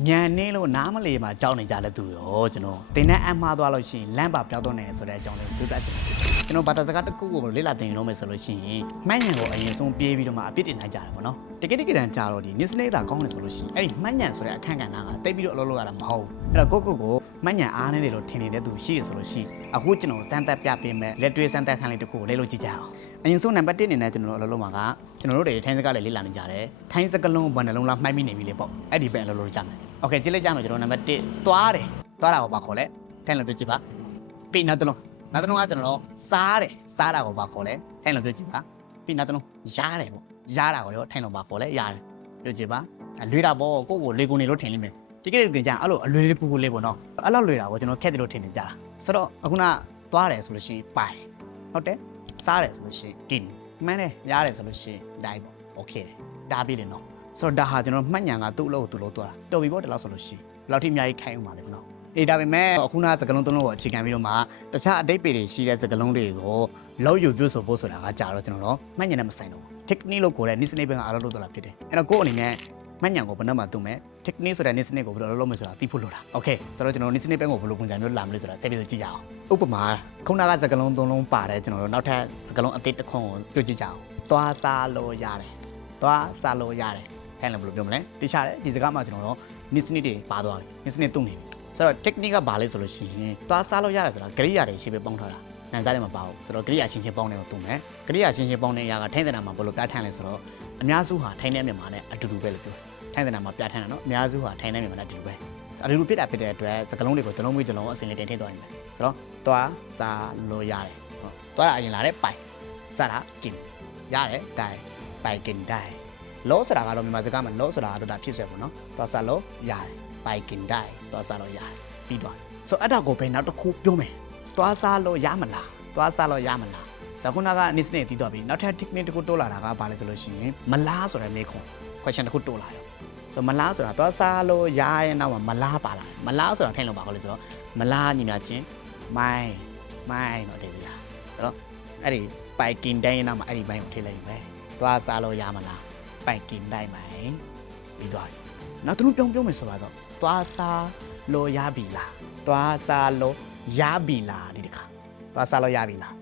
ညံနေလို့နားမလီမှာကြောက်နေကြတဲ့သူရောကျွန်တော်တင်တဲ့အမှားသွားလို့ရှိရင်လမ်းပါပြောင်းတော့နေတယ်ဆိုတဲ့အကြောင်းလေးကိုပြောပြချင်တယ်ကျွန်တော်ဘာသာစကားတစ်ခုကိုလေ့လာသင်လို့မယ်ဆိုလို့ရှိရင်မှတ်ဉာဏ်ကိုအရင်ဆုံးပြေးပြီးတော့မှအပြစ်တင်နိုင်ကြတယ်ပေါ့နော်တကယ်တမ်းကြာတော့ဒီနစ်စနေတာကောင်းတယ်ဆိုလို့ရှိရင်အဲ့ဒီမှတ်ဉာဏ်ဆိုတဲ့အခန့်ကဏ္ဍကတိတ်ပြီးတော့အလုပ်လုပ်ရတာမဟုတ်အဲ့တော့ကိုမှတ်ဉာဏ်အားနေတယ်လို့ထင်နေတဲ့သူရှိရဆိုလို့ရှိရင်အခုကျွန်တော်စမ်းသပ်ပြပေးမယ်လက်တွေ့စမ်းသပ်ခန်းလေးတစ်ခုကိုလေ့လို့ကြည့်ကြအောင်အရင်ဆုံးနံပါတ်1အနေနဲ့ကျွန်တော်အလုပ်လုပ်မှာကကျွန်တော်တို့တွေထိုင်းစကားလေးလေ့လာနေကြတယ်ထိုင်းစကားလုံးဘယ်နှလုံးလားမှတ်မိနေပြီလေပေါ့အဲ့ဒီပဲအလုပ်လုပ်ကြမယ်โอเคကြည့်လိုက်ကြမယ်ကျွန်တော်နံပါတ်1သွားတယ်သွားတာကိုပါခေါ်လဲထိုင်းလိုပြောကြည့်ပါပြီးနောက်တစ်လုံးကကျွန်တော်စားတယ်စားတာကိုပါခေါ်လဲထိုင်းလိုပြောကြည့်ပါပြီးနောက်တစ်လုံးရားတယ်ပေါ့ရားတာကိုရောထိုင်းလိုပါခေါ်လဲရားတယ်ပြောကြည့်ပါလွေးတာပေါ့ကိုကိုလေကုန်နေလို့ထင်လိမ့်မယ်ဒီကိစ္စကကြာအဲ့လိုအလွေလေးပူပူလေးပေါ့နော်အဲ့လောက်လွေးတာကိုကျွန်တော်ခက်တယ်လို့ထင်နေကြတာဆိုတော့အခုနသွားတယ်ဆိုလို့ရှိရင်ပိုင်ဟုတ်တယ်စားတယ်ဆိုလို့ရှိရင်กินမှန်းတယ်ရားတယ်ဆိုလို့ရှိရင်ဒိုင်ပေါ့โอเคဒါပြီးတယ်နော်ဆိုတော့ဒါဟာကျွန်တော်မှတ်ဉာဏ်ကသူ့အလုပ်ကိုသူ့လို့သွားတာတော်ပြီပေါ့ဒီလောက်ဆိုလို့ရှိရင်ဘယ်လောက်ထိအများကြီးခိုင်းအောင်ပါလဲပေါ့နော်အေးဒါပေမဲ့အခုနစကလုံးသုံးလုံးကိုအခြေခံပြီးတော့မှတခြားအတိတ်ပေတွေရှိတဲ့စကလုံးတွေကိုလောက်ယူပြုဆိုဖို့ဆိုတာကကြာတော့ကျွန်တော်မှတ်ဉာဏ်နဲ့မဆိုင်တော့ဘူး technique လို့ခေါ်တဲ့ niche ဘက်ကအားလုံးလို့သွားတာဖြစ်တယ်အဲ့တော့ကိုယ့်အနေနဲ့မှတ်ဉာဏ်ကိုဘယ်နှမှာသုံးမယ် technique ဆိုတဲ့ niche ကိုဘယ်လိုလုပ်မလဲဆိုတာသိဖို့လိုတာ okay ဆိုတော့ကျွန်တော် niche ဘက်ကိုဘယ်လိုပုံစံမျိုးလာမလဲဆိုတာဆက်ပြီးကြည့်ကြအောင်ဥပမာခုနကစကလုံးသုံးလုံးပါတယ်ကျွန်တော်တို့နောက်ထပ်စကလုံးအသစ်တစ်ခွန်းကိုတွေ့ကြည့်ကြအောင်သွားစားလို့ရတယ်သွားစားလို့ရတယ်ထိုင်လို့ဘယ်လိုပြောမလဲသိချတယ်ဒီစကားမှာကျွန်တော်တို့ niche တွေပါသွားပြီ niche တုံနေပြီဆိုတော့ technique ကဘာလဲဆိုလို့ရှိရင်သွားစားလို့ရတယ်ဆိုတာကရိယာတွေရှိပဲပေါင်းထားတာနန်းစားတယ်မပါဘူးဆိုတော့ကရိယာချင်းပေါင်းတယ်ကိုသုံးမယ်ကရိယာချင်းပေါင်းတဲ့အရာကထိုင်းတဲ့နာမှာဘယ်လိုပြဋ္ဌာန်းလဲဆိုတော့အများစုဟာထိုင်းတဲ့မြန်မာနဲ့အတူတူပဲလို့ပြောထိုင်းတဲ့နာမှာပြဋ္ဌာန်းတာနော်အများစုဟာထိုင်းတဲ့မြန်မာနဲ့အတူတူပဲအတူတူဖြစ်တာဖြစ်တဲ့အတွက်စကားလုံးတွေကိုတစ်လုံးပြီးတစ်လုံးအစင်လေးတင်ထည့်သွားနေတယ်ဆိုတော့သွားစားလို့ရတယ်ဟုတ်သွားတာအရင်လာတဲ့ပိုင်စားတာกินရတယ်တိုင်ပိုင်กินတိုင်လောဆိုတာကတော့မြန်မာစကားမှာလောဆိုတာကတော့ဒါဖြစ်ဆွဲပေါ့နော်သွားစားလို့ရတယ်ပိုင်กินတိုင်သွားစားလို့ရတယ်ပြီးသွားဆိုတော့အဲ့ဒါကိုပဲနောက်တစ်ခုပြောမယ်သွားစားလို့ရမလားသွားစားလို့ရမလားဇခုနကနိစနေတီးတော့ပြီနောက်ထပ် technique တစ်ခုတိုးလာတာကဘာလဲဆိုလို့ရှိရင်မလားဆိုတဲ့မေးခွန်း question တစ်ခုတိုးလာတယ်ဆိုတော့မလားဆိုတာသွားစားလို့ရရဲ့နောက်မှာမလားပါလာမလားဆိုတာထိုင်လို့ပါခေါ်လို့ဆိုတော့မလားညီမချင်းမိုင်းတော့တည်ပြီလားဆိုတော့အဲ့ဒီပိုင်ကင်တိုင်းနောက်မှာအဲ့ဒီဘိုင်းကိုထည့်လိုက်ပြီပဲသွားစားလို့ရမလားပိုင်ကင်တိုင်းမိုင်းပြီးသွားပြီနောက်သူတို့ပြောမယ်ဆိုတော့သွားစားလို့ရပြီလားသွားစားလို့ရပြီလားဒီတခါသွားစားလို့ရပြီလား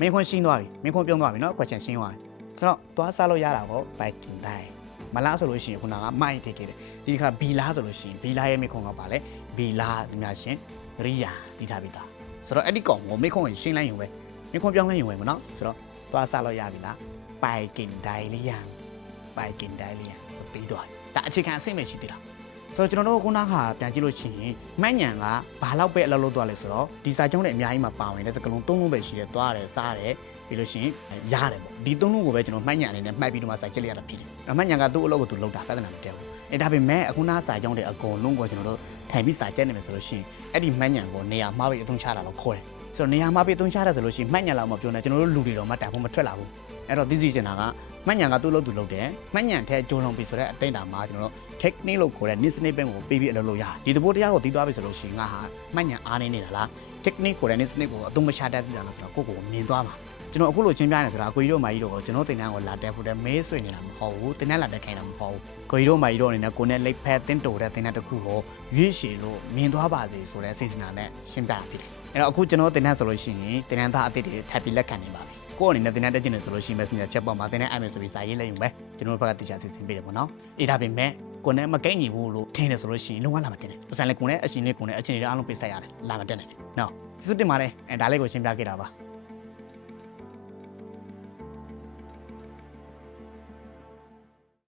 မင်းခွန်းရှင်းသွားပြီမင်းခွန်းပြောသွားပြီနော် question ရှင်းသွားပြီဆိုတော့သွားစားလို့ရတာကိုပိုက်ကင်တိုင်းမလားဆိုလို့ရှိရင်ခုနကမိုင်းထည့်ခဲ့တယ်ဒီတခါဘီလားဆိုလို့ရှိရင်ဘီလားရဲ့မင်းခွန်းကပါလေဘီလားဒီများရှင်ရိယာတီးထားပြီးသားဆိုတော့အဲ့ဒီကောင်ကိုမင်းခွန်းကိုရှင်းလိုက်ရင်ပဲမင်းခွန်းပြောင်းလိုက်ရင်ပဲမနော်ဆိုတော့သွားစားလို့ရပြီလားပိုက်ကင်တိုင်းလေးရပိုက်ကင်တိုင်းလေးရဆိုပြီးသွားဒါအခြေခံအဆင့်ပဲရှိသေးတာဆိုတော့ကျွန်တော်တို့ခုနကပြန်ကြည့်လို့ရှိရင်မှတ်ဉာဏ်ကဘာလောက်ပဲအလုပ်လုပ်သွားလဲဆိုတော့ဒီစာကြောင်းနဲ့အများကြီးမှာပါဝင်တဲ့စကလုံး၃လုံးပဲရှိတယ်သွားတယ်စားတယ်ပြီးလို့ရှိရင်ရတယ်ပေါ့ဒီ၃လုံးကိုပဲကျွန်တော်မှတ်ဉာဏ်အနေနဲ့မှတ်ပြီးတော့မှစာကြည့်လိုက်ရတာဖြစ်တယ်။မှတ်ဉာဏ်ကသူ့အလုပ်ကိုသူလုပ်တာပြဿနာမတက်ဘူး။ဒါပေမဲ့အခုနစာကြောင်းတွေအကုန်လုံးကိုကျွန်တော်တို့ထိုင်ပြီးစာကြက်နေမယ်ဆိုလို့ရှိရင်အဲ့ဒီမှတ်ဉာဏ်ကိုနေရာမှားပြီးအသုံးချတာလို့ခေါ်တယ်။ဆိုတော့နေရာမှားပြီးအသုံးချတာဆိုလို့ရှိရင်မှတ်ဉာဏ်လောက်မပြောနဲ့ကျွန်တော်တို့လူတွေတော့မှတန်ဖို့မထွက်လာဘူး။အဲ့တော့သိသိချင်တာကမှတ်ဉာဏ်ကသူ့လို့သူလုပ်တယ်မှတ်ဉာဏ်ထဲဂျုံလုံးပြီဆိုတဲ့အတိတ်တာမှာကျွန်တော်တို့ technique လို့ခေါ်တဲ့ niche ဘက်ကိုပေးပြီးအလုပ်လုပ်ရတယ်ဒီသဘောတရားကိုသိသွားပြီဆိုလို့ရှိရင်ငါဟာမှတ်ဉာဏ်အားနေနေတာလား technique ခေါ်တဲ့ niche ကိုအသုံးမချတတ်တာလားဆိုတော့ကိုမြင်သွားမှာကျွန်တော်အခုလိုချင်းပြနေဆိုတာကိုကြီးတို့မာကြီးတို့ကျွန်တော်တင်တန်းကိုလာတက်ဖို့တဲ့မဲဆွေနေတာမဟုတ်ဘူးတင်တန်းလာတက်ခိုင်းတာမဟုတ်ဘူးကိုကြီးတို့မာကြီးတို့အနေနဲ့ကိုနဲ့လိပ်ဖက်တင်းတိုတဲ့တင်တန်းတစ်ခုကိုရွေးရှည်လို့မြင်သွားပါစေဆိုတဲ့စေတနာနဲ့ရှင်းပြတာဖြစ်တယ်အဲ့တော့အခုကျွန်တော်တင်တန်းဆိုလို့ရှိရင်တင်တန်းသားအသစ်တွေထပ်ပြီးလက်ခံနေပါပြီကိုအနေနဲ့တင်တန်းတက်ကျင်နေဆိုလို့ရှိရင် Messenger chat ပေါ်မှာတင်တန်းအပ်မယ်ဆိုပြီးစာရေးလိုက်ရုံပဲကျွန်တော်တို့ဘက်ကတရားစီစဉ်ပေးတယ်ပေါ့နော်အေးဒါပေမဲ့ကိုနဲ့မကိတ်ညီဘူးလို့ထင်တယ်ဆိုလို့ရှိရင်လုံးဝလာမတင်နဲ့ပတ်စံလေးကိုနဲ့အရှင်လေးကိုနဲ့အချင်းတွေအားလုံးပေးဆက်ရတယ်လာမတက်နိုင်နဲ့နော်ကျေးဇူးတင်ပါတယ်ဒါလေးကိုရှင်းပြခဲ့တာပါ